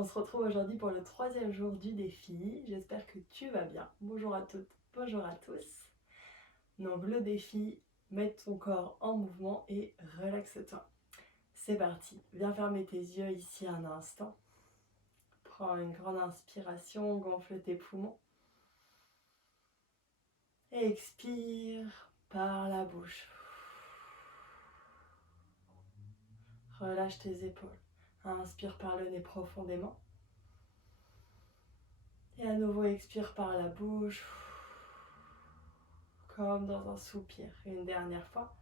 On se retrouve aujourd'hui pour le 3e jour du défi. J'espère que tu vas bien. Bonjour à toutes, bonjour à tous. Donc le défi, mettre ton corps en mouvement et relaxe-toi. C'est parti. Viens fermer tes yeux ici un instant. Prends une grande inspiration, gonfle tes poumons. Et expire par la bouche. Relâche tes épaules. Inspire par le nez profondément. Et à nouveau, expire par la bouche. Comme dans un soupir. Une dernière fois.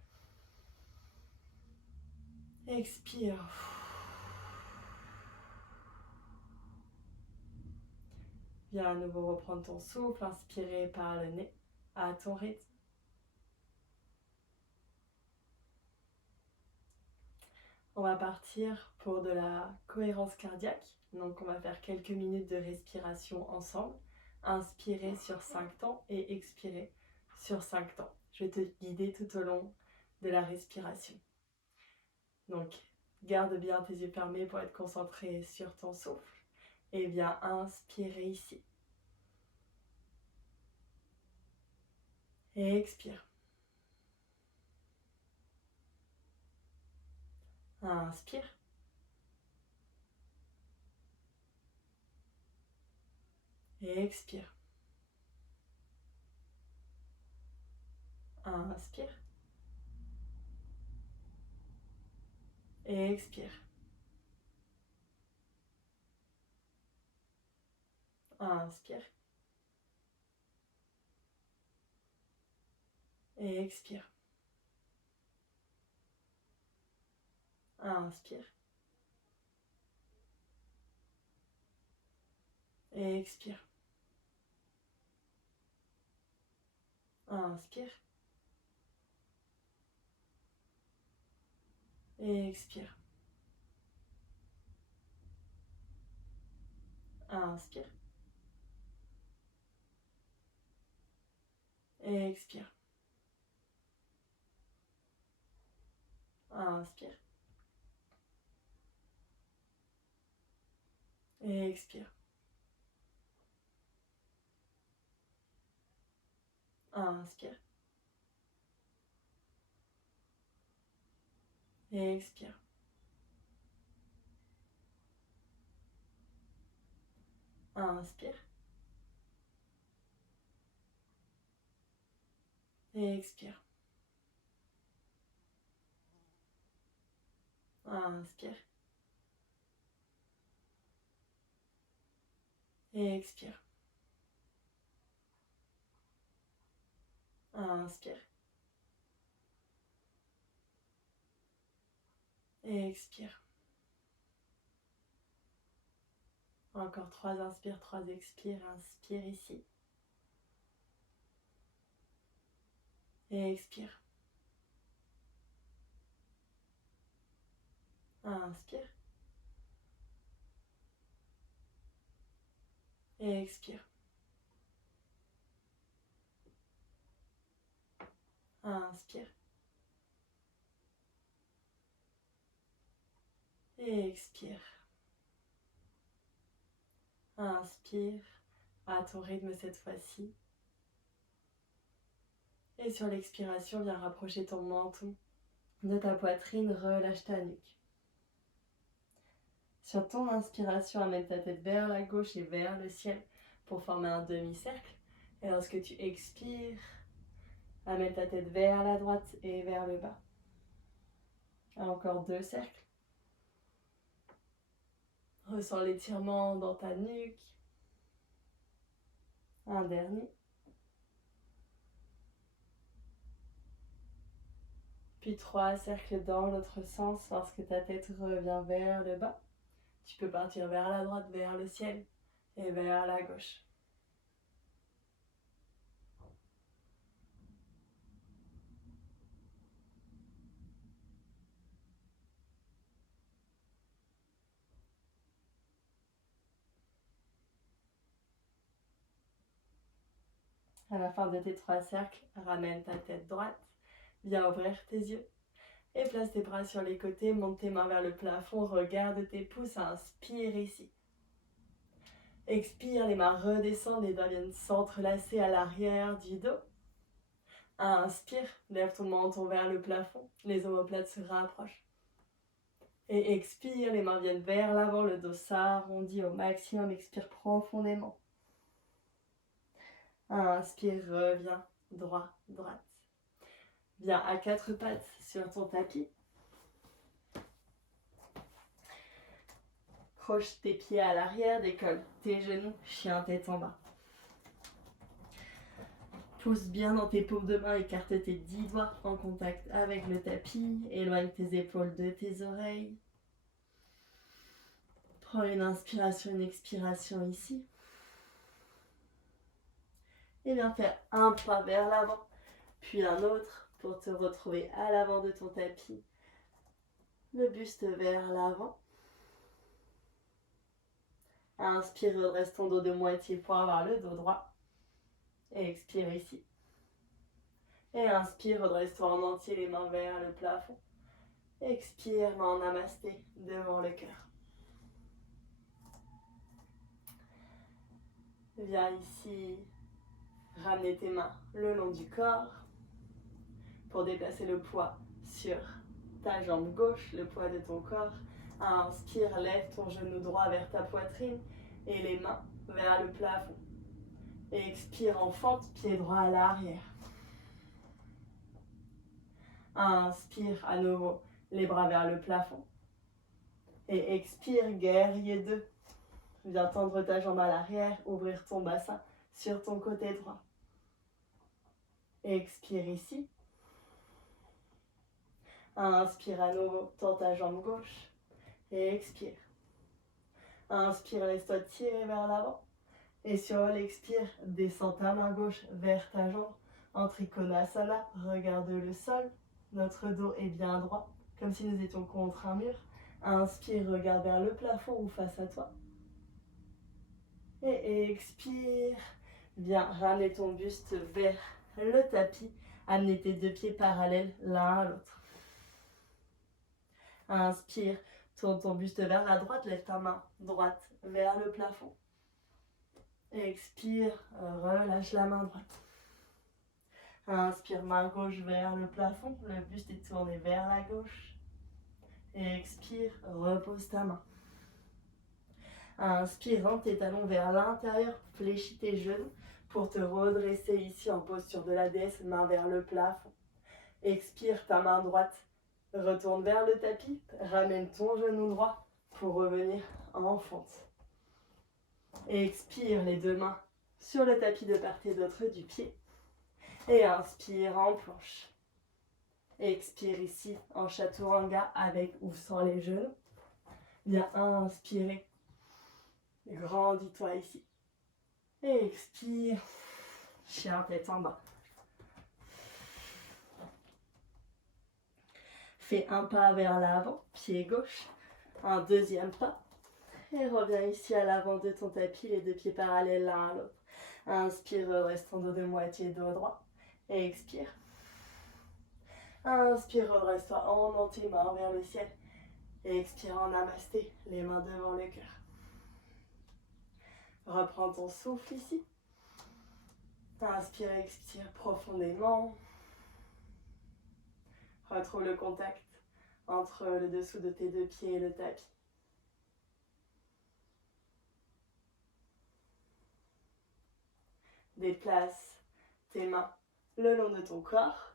Expire. Viens à nouveau reprendre ton souffle. Inspirer par le nez à ton rythme. On va partir pour de la cohérence cardiaque. Donc on va faire quelques minutes de respiration ensemble. Inspirer sur 5 temps et expirer sur 5 temps. Je vais te guider tout au long de la respiration. Donc garde bien tes yeux fermés pour être concentré sur ton souffle. Et viens inspirer ici. Et expire. Inspire. Et expire. Inspire. Et expire. Inspire. Et expire. Inspire. Et expire. Inspire. Et expire. Inspire. Et expire. Inspire. Et expire. Inspire. Et expire. Inspire. Et expire. Inspire. Et expire. Inspire. Et expire. Encore 3 inspires, 3 expires. Inspire ici. Et expire. Inspire. Et expire. Inspire. Et expire. Inspire à ton rythme cette fois-ci. Et sur l'expiration, viens rapprocher ton menton de ta poitrine, relâche ta nuque. Sur ton inspiration, amène ta tête vers la gauche et vers le ciel pour former un demi-cercle. Et lorsque tu expires, amène ta tête vers la droite et vers le bas. Encore 2 cercles. Ressens l'étirement dans ta nuque. Un dernier. Puis 3 cercles dans l'autre sens lorsque ta tête revient vers le bas. Tu peux partir vers la droite, vers le ciel et vers la gauche. À la fin de tes 3 cercles, ramène ta tête droite, viens ouvrir tes yeux et place tes bras sur les côtés, monte tes mains vers le plafond, regarde tes pouces, inspire ici. Expire, les mains redescendent, les doigts viennent s'entrelacer à l'arrière du dos. Inspire, lève ton menton vers le plafond, les omoplates se rapprochent. Et expire, les mains viennent vers l'avant, le dos s'arrondit au maximum, expire profondément. Inspire, reviens, droit, droite. Viens à quatre pattes sur ton tapis. Croche tes pieds à l'arrière, décolle tes genoux, chien tête en bas. Pousse bien dans tes paumes de main, écarte tes 10 doigts en contact avec le tapis, éloigne tes épaules de tes oreilles. Prends une inspiration, une expiration ici. Et viens faire un pas vers l'avant, puis un autre pour te retrouver à l'avant de ton tapis. Le buste vers l'avant. Inspire, redresse ton dos de moitié pour avoir le dos droit. Et expire ici. Et inspire, redresse-toi en entier, les mains vers le plafond. Expire, main en namasté devant le cœur. Viens ici, ramener tes mains le long du corps pour déplacer le poids sur ta jambe gauche, le poids de ton corps. Inspire, lève ton genou droit vers ta poitrine et les mains vers le plafond. Et expire en fente, pied droit à l'arrière. Inspire à nouveau, les bras vers le plafond. Et expire, guerrier 2. Viens tendre ta jambe à l'arrière, ouvrir ton bassin sur ton côté droit. Expire ici. Inspire à nouveau, tends ta jambe gauche. Et expire. Inspire, laisse-toi tirer vers l'avant. Et sur l'expire, descends ta main gauche vers ta jambe. En Trikonasana, regarde le sol. Notre dos est bien droit, comme si nous étions contre un mur. Inspire, regarde vers le plafond ou face à toi. Et expire. Viens ramener ton buste vers le tapis. Amener tes deux pieds parallèles l'un à l'autre. Inspire, tourne ton buste vers la droite, lève ta main droite vers le plafond. Expire, relâche la main droite. Inspire, main gauche vers le plafond, le buste est tourné vers la gauche. Expire, repose ta main. Inspire, rentre tes talons vers l'intérieur, fléchis tes genoux pour te redresser ici en posture de la déesse, main vers le plafond. Expire, ta main droite retourne vers le tapis, ramène ton genou droit pour revenir en fente. Expire, les deux mains sur le tapis de part et d'autre du pied. Et inspire en planche. Expire ici en chaturanga avec ou sans les genoux. Viens inspirer. Grandis-toi ici. Et expire. Chien tête en bas. Fais un pas vers l'avant, pied gauche. Un deuxième pas. Et reviens ici à l'avant de ton tapis, les deux pieds parallèles l'un à l'autre. Inspire, reste ton dos de moitié, dos droit. Et expire. Inspire, redresse-toi en entier, main vers le ciel. Et expire en namasté, les mains devant le cœur. Reprends ton souffle ici. Inspire, expire profondément. Retrouve le contact entre le dessous de tes deux pieds et le tapis. Déplace tes mains le long de ton corps,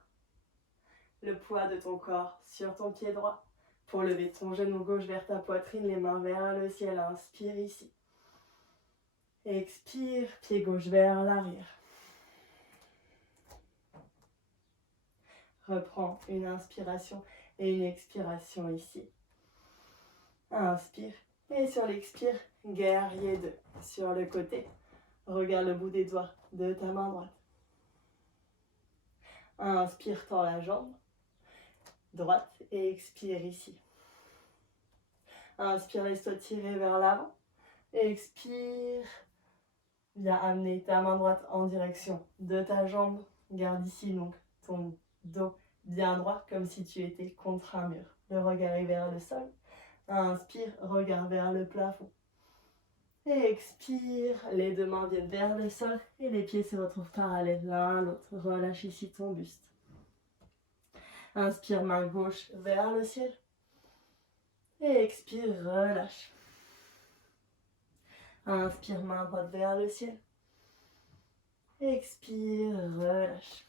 le poids de ton corps sur ton pied droit pour lever ton genou gauche vers ta poitrine, les mains vers le ciel. Inspire ici. Expire, pied gauche vers l'arrière. Reprends une inspiration et une expiration ici. Inspire. Et sur l'expire, guerrier 2 sur le côté. Regarde le bout des doigts de ta main droite. Inspire, tends la jambe droite et expire ici. Inspire, laisse-toi tirer vers l'avant. Expire. Viens amener ta main droite en direction de ta jambe. Garde ici donc ton dos bien droit comme si tu étais contre un mur. Le regard est vers le sol. Inspire, regard vers le plafond. Et expire, les deux mains viennent vers le sol et les pieds se retrouvent parallèles l'un à l'autre. Relâche ici ton buste. Inspire, main gauche vers le ciel. Et expire, relâche. Inspire, main droite vers le ciel. Expire, relâche.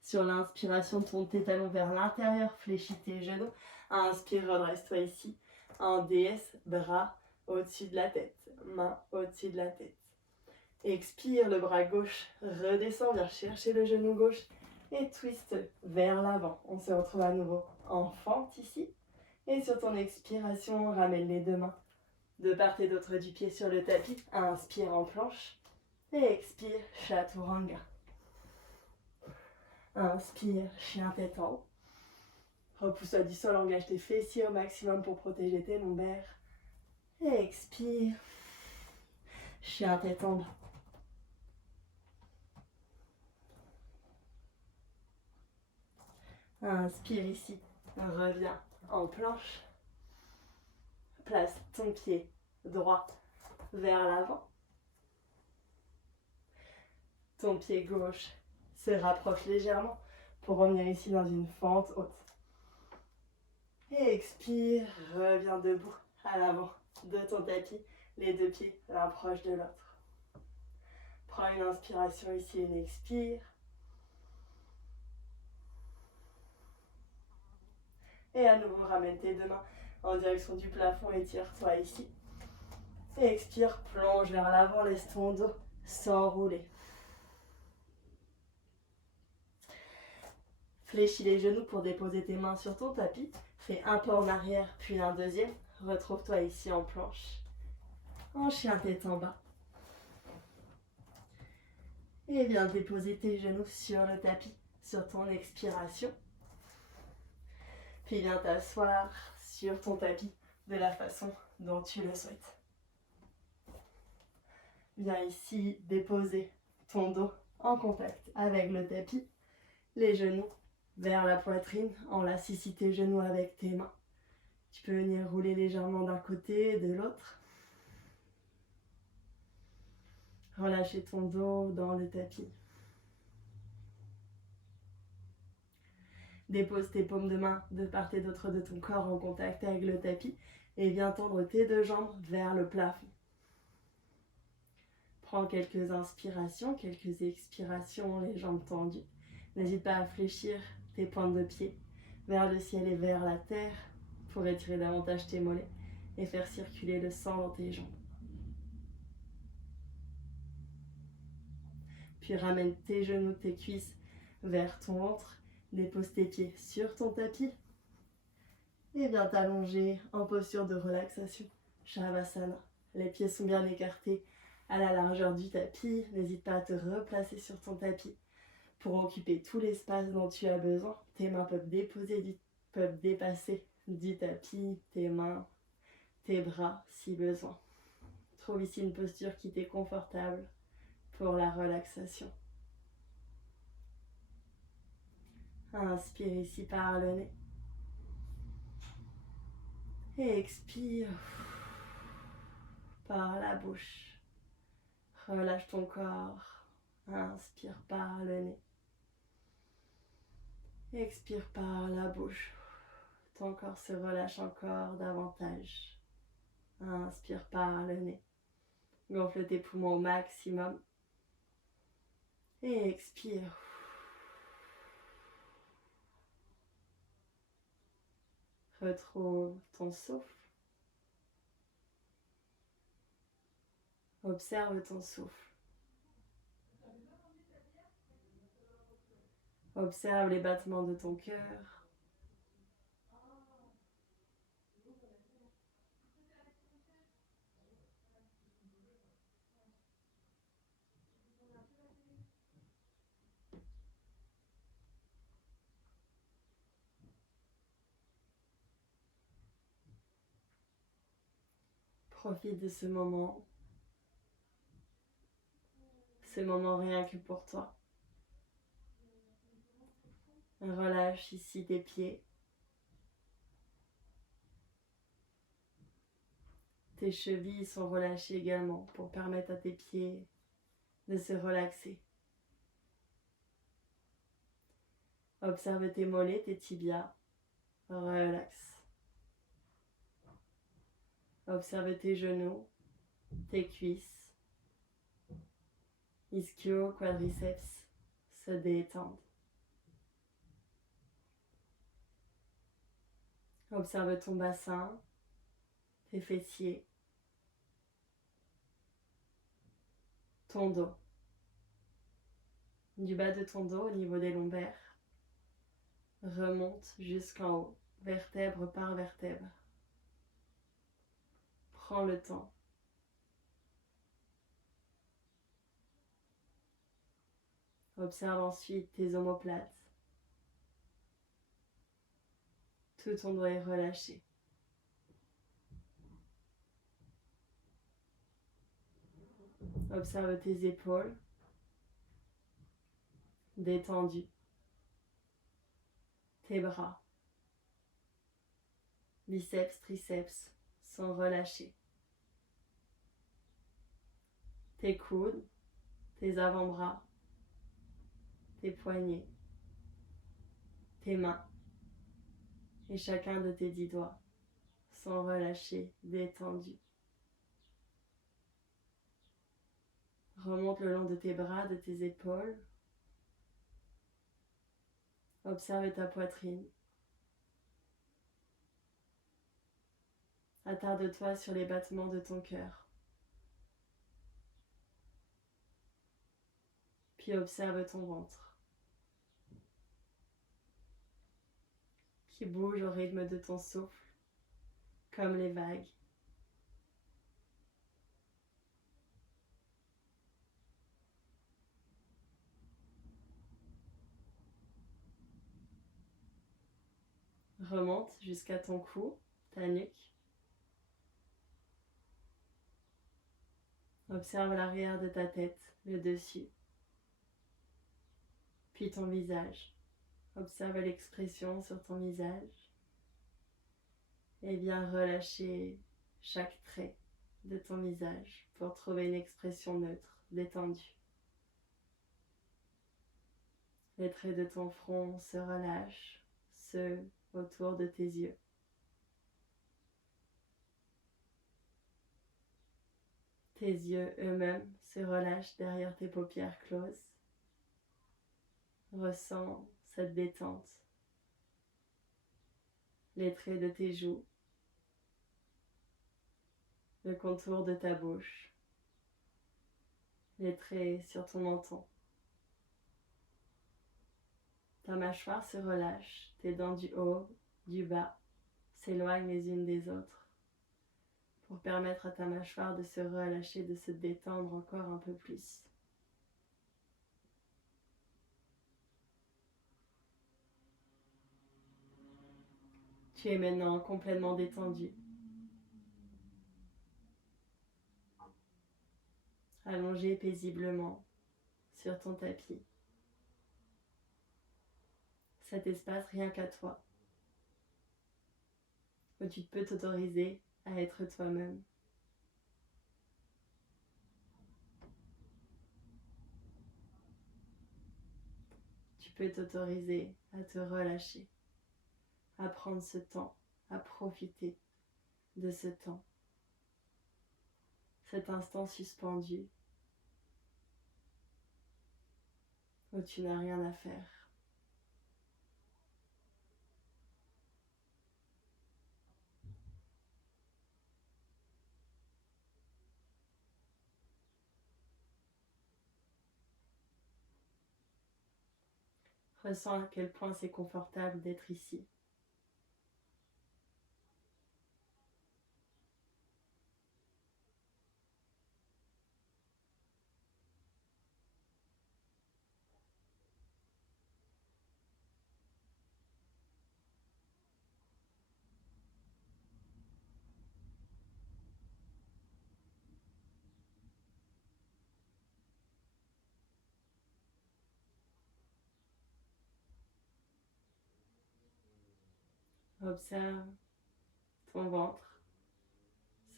Sur l'inspiration, tourne tes talons vers l'intérieur, fléchis tes genoux. Inspire, redresse-toi ici. En déesse, bras au-dessus de la tête, main au-dessus de la tête. Expire, le bras gauche redescend, viens chercher le genou gauche et twist vers l'avant. On se retrouve à nouveau en fente ici. Et sur ton expiration, ramène les deux mains de part et d'autre du pied sur le tapis. Inspire en planche et expire, chaturanga. Inspire, chien tête en haut. Repousse-toi du sol, engage tes fessiers au maximum pour protéger tes lombaires. Et expire, chien tête en bas. Inspire ici, reviens en planche. Place ton pied droit vers l'avant. Ton pied gauche se rapproche légèrement pour revenir ici dans une fente haute. Et expire, reviens debout à l'avant de ton tapis, les deux pieds l'un proche de l'autre. Prends une inspiration ici, une expire. Et à nouveau, ramène tes deux mains en direction du plafond, étire-toi ici. Et expire, plonge vers l'avant, laisse ton dos s'enrouler. Fléchis les genoux pour déposer tes mains sur ton tapis. Fais un pas en arrière, puis un deuxième. Retrouve-toi ici en planche. En chien tête en bas. Et viens déposer tes genoux sur le tapis, sur ton expiration. Puis viens t'asseoir sur ton tapis de la façon dont tu le souhaites. Viens ici déposer ton dos en contact avec le tapis, les genoux vers la poitrine, enlace ici tes genoux avec tes mains. Tu peux venir rouler légèrement d'un côté et de l'autre. Relâcher ton dos dans le tapis. Dépose tes paumes de main de part et d'autre de ton corps en contact avec le tapis et viens tendre tes deux jambes vers le plafond. Prends quelques inspirations, quelques expirations, les jambes tendues. N'hésite pas à fléchir tes pointes de pied vers le ciel et vers la terre pour étirer davantage tes mollets et faire circuler le sang dans tes jambes. Puis ramène tes genoux, tes cuisses vers ton ventre. Dépose tes pieds sur ton tapis et viens t'allonger en posture de relaxation, Shavasana. Les pieds sont bien écartés à la largeur du tapis. N'hésite pas à te replacer sur ton tapis pour occuper tout l'espace dont tu as besoin. Tes mains peuvent dépasser du tapis, tes mains, tes bras si besoin. Trouve ici une posture qui t'est confortable pour la relaxation. Inspire ici par le nez. Et expire par la bouche. Relâche ton corps. Inspire par le nez. Expire par la bouche. Ton corps se relâche encore davantage. Inspire par le nez. Gonfle tes poumons au maximum. Et expire. Retrouve ton souffle. Observe ton souffle. Observe les battements de ton cœur. Profite de ce moment rien que pour toi. Relâche ici tes pieds. Tes chevilles sont relâchées également pour permettre à tes pieds de se relaxer. Observe tes mollets, tes tibias. Relax. Observe tes genoux, tes cuisses. Ischio, quadriceps se détendent. Observe ton bassin, tes fessiers, ton dos. Du bas de ton dos au niveau des lombaires, remonte jusqu'en haut, vertèbre par vertèbre. Prends le temps. Observe ensuite tes omoplates. Tout ton dos est relâché. Observe tes épaules, détendues. Tes bras, biceps, triceps sont relâchés. Tes coudes, tes avant-bras, tes poignets, tes mains et chacun de tes 10 doigts sont relâchés, détendus. Remonte le long de tes bras, de tes épaules. Observe ta poitrine. Attarde-toi sur les battements de ton cœur. Puis observe ton ventre, qui bouge au rythme de ton souffle, comme les vagues. Remonte jusqu'à ton cou, ta nuque. Observe l'arrière de ta tête, le dessus, puis ton visage. Observe l'expression sur ton visage et viens relâcher chaque trait de ton visage pour trouver une expression neutre, détendue. Les traits de ton front se relâchent, ceux autour de tes yeux. Tes yeux eux-mêmes se relâchent derrière tes paupières closes. Ressens cette détente. Les traits de tes joues, le contour de ta bouche, les traits sur ton menton. Ta mâchoire se relâche, tes dents du haut, du bas s'éloignent les unes des autres pour permettre à ta mâchoire de se relâcher, de se détendre encore un peu plus. Tu es maintenant complètement détendu. Allongé paisiblement sur ton tapis. Cet espace rien qu'à toi, où tu peux t'autoriser à être toi-même. Tu peux t'autoriser à te relâcher, à prendre ce temps, à profiter de ce temps. Cet instant suspendu où tu n'as rien à faire. Ressens à quel point c'est confortable d'être ici. Observe ton ventre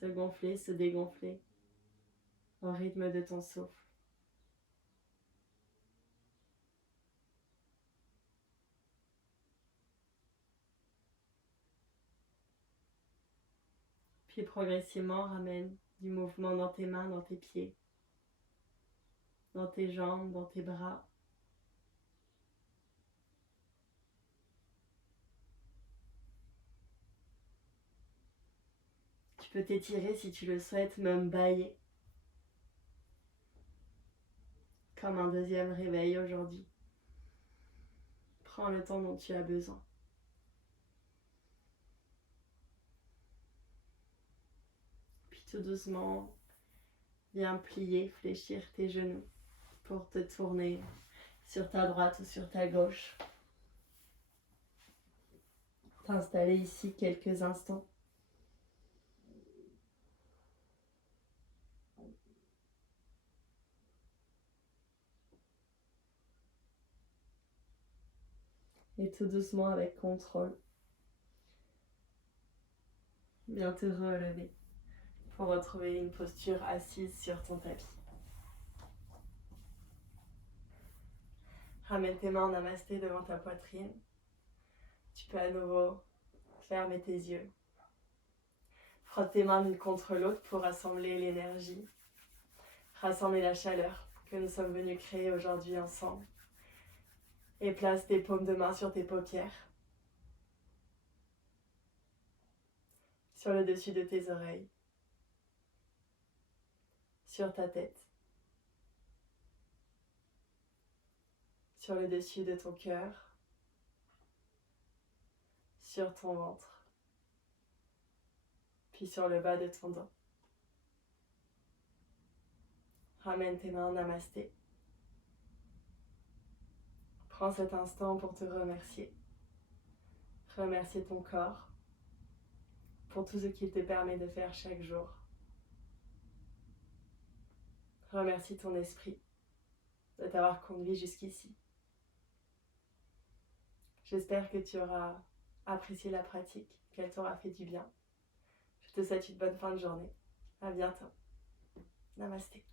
se gonfler, se dégonfler au rythme de ton souffle. Puis progressivement, ramène du mouvement dans tes mains, dans tes pieds, dans tes jambes, dans tes bras. Tu peux t'étirer si tu le souhaites, même bâiller. Comme un deuxième réveil aujourd'hui. Prends le temps dont tu as besoin. Puis tout doucement, viens plier, fléchir tes genoux pour te tourner sur ta droite ou sur ta gauche. T'installer ici quelques instants. Et tout doucement avec contrôle, viens te relever pour retrouver une posture assise sur ton tapis. Ramène tes mains en namasté devant ta poitrine. Tu peux à nouveau fermer tes yeux. Frotte tes mains l'une contre l'autre pour rassembler l'énergie, rassembler la chaleur que nous sommes venus créer aujourd'hui ensemble. Et place tes paumes de main sur tes paupières, sur le dessus de tes oreilles, sur ta tête, sur le dessus de ton cœur, sur ton ventre, puis sur le bas de ton dos. Ramène tes mains en namasté. Prends cet instant pour te remercier. Remercier ton corps pour tout ce qu'il te permet de faire chaque jour. Remercie ton esprit de t'avoir conduit jusqu'ici. J'espère que tu auras apprécié la pratique, qu'elle t'aura fait du bien. Je te souhaite une bonne fin de journée. À bientôt. Namasté.